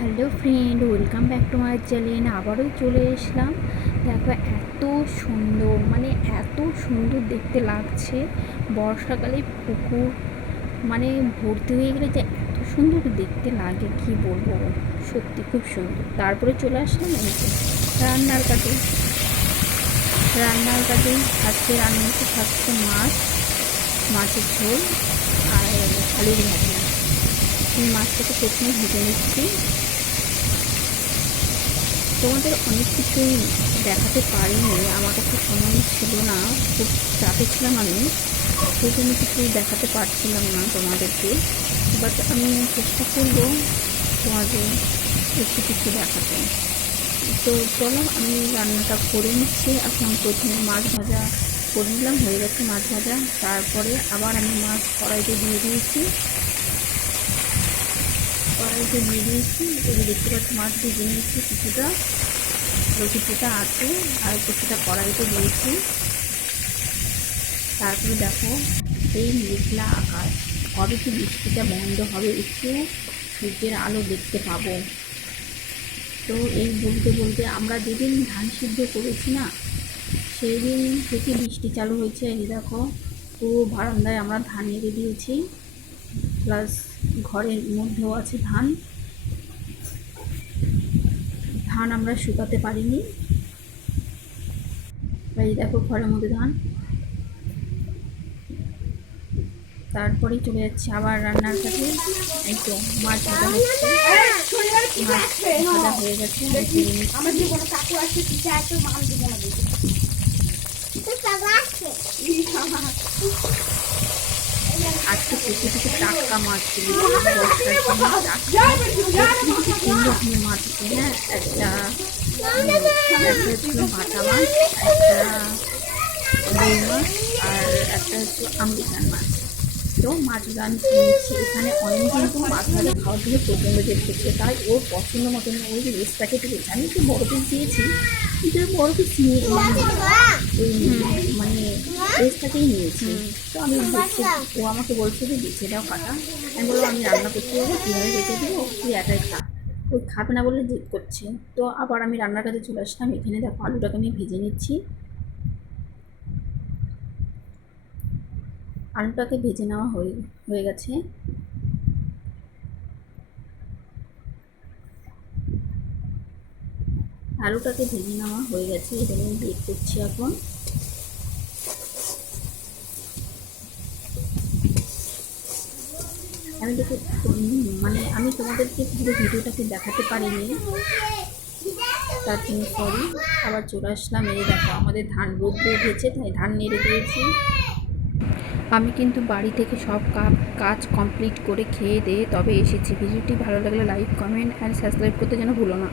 Hello friend, welcome back to my channel. আবারও চলে এসলাম। দেখো এত সুন্দর, মানে এত সুন্দর দেখতে লাগছে। বর্ষাকালে পুকুর মানে ভর্তি হয়ে গেলে যে এত সুন্দর দেখতে লাগে কি বলবো, সত্যি খুব সুন্দর। তারপরে চলে আসলাম এই যে রান্নার কাজে। আজকে রান্নাতে থাকছে মাছের ঝোল আর আলুর ভাজি। এই মাছটাকে প্রথমে ভেজে নিচ্ছি। তোমাদের অনেক কিছুই দেখাতে পারিনি, আমার কাছে সময় ছিল না, খুব চাপে ছিলাম আমি, সেই জন্য কিছু দেখাতে পারছিলাম না তোমাদেরকে। বাট আমি চেষ্টা করবো তোমাদের একটু কিছু দেখাতে। তো চলো আমি রান্নাটা করে নিচ্ছি। এখন প্রথমে মাছ ভাজা করে নিলাম, হয়ে গেছে মাছ ভাজা। তারপরে আবার আমি মাছ কড়াইতে দিয়ে দিয়েছি। এই দেখতে পাচ্ছি মাছ ভেজে নিয়েছি কিছুটা, আরও কিছুটা আছে আর কিছুটা কড়াইতে দিয়েছি। তারপরে দেখো এই মেঘলা আকাশ, কবে কি বৃষ্টিটা বন্ধ হবে, একটু সূর্যের আলো দেখতে পাবো। তো এই বলতে বলতে আমরা যেদিন ধান সিদ্ধ করেছি না, সেই দিন থেকে বৃষ্টি চালু হয়েছে। এই দেখো পুরো বারান্দায় আমরা ধান এঁকে দিয়েছি, প্লাস ঘরের মধ্যেও আছে ধান আমরা শুকাতে পারিনি। এই দেখো ঘরের মধ্যে ধান। তারপরেই চলে যাচ্ছে আবার রান্নার কাছে। এই তো মাছ ভাজা হচ্ছে, মাছ ভাজা হয়ে গেছে। আজকে পুকুর থেকে টাটকা মাছ ছিল, তিন রকমের মাছ আছে। হ্যাঁ, একটা ছিল বাটা মাছ, একটা রুই মাছ, আর একটা হচ্ছে আমেরিকান মাছ। তো মাছগুলো আমি কিনেছি। এখানে অনেক কিন্তু মাছ ভাজা খাওয়ার জন্য প্রচণ্ড জেদ করছে, তাই ওর পছন্দ মতন ওই রেসটাকে তুলেছে। আমি একটু বড় পিস দিয়েছি, কিন্তু বড় পিস নিয়ে ওই মানে রেসটাকেই নিয়েছি। তো আমি দেখছি, ও আমাকে বলছে যে বেছে দাও কাটা। আমি বললাম আমি রান্না করতে যাবো, কীভাবে বেঁচে দেবো, তুই একাই খা। ওই খাবে না বলে জেদ করছে। তো আবার আমি রান্নার কাছে চলে আসলাম। এখানে দেখো আলুটাকে আমি ভেজে নিচ্ছি। আলুটাকে ভেজে নেওয়া হয়ে গেছে। আলুটাকে ভেজে নেওয়া হয়ে গেছে, এটাকে আমি বেক করছি এখন। আমি দেখে মানে আমি তোমাদেরকে পুরো ভিডিওটাকে দেখাতে পারিনি, তার জন্য সরি। আবার চলে আসলাম। এই দেখো আমাদের ধান রোদ্রে উঠেছে, তাই ধান নেড়ে দিয়েছি। আমি কিন্তু বাড়ি থেকে সব কাজ কমপ্লিট করে খেয়ে দিয়ে তবে এসেছি। ভিডিওটি ভালো লাগলে লাইক, কমেন্ট অ্যান্ড সাবস্ক্রাইব করতে যেন ভুলো না।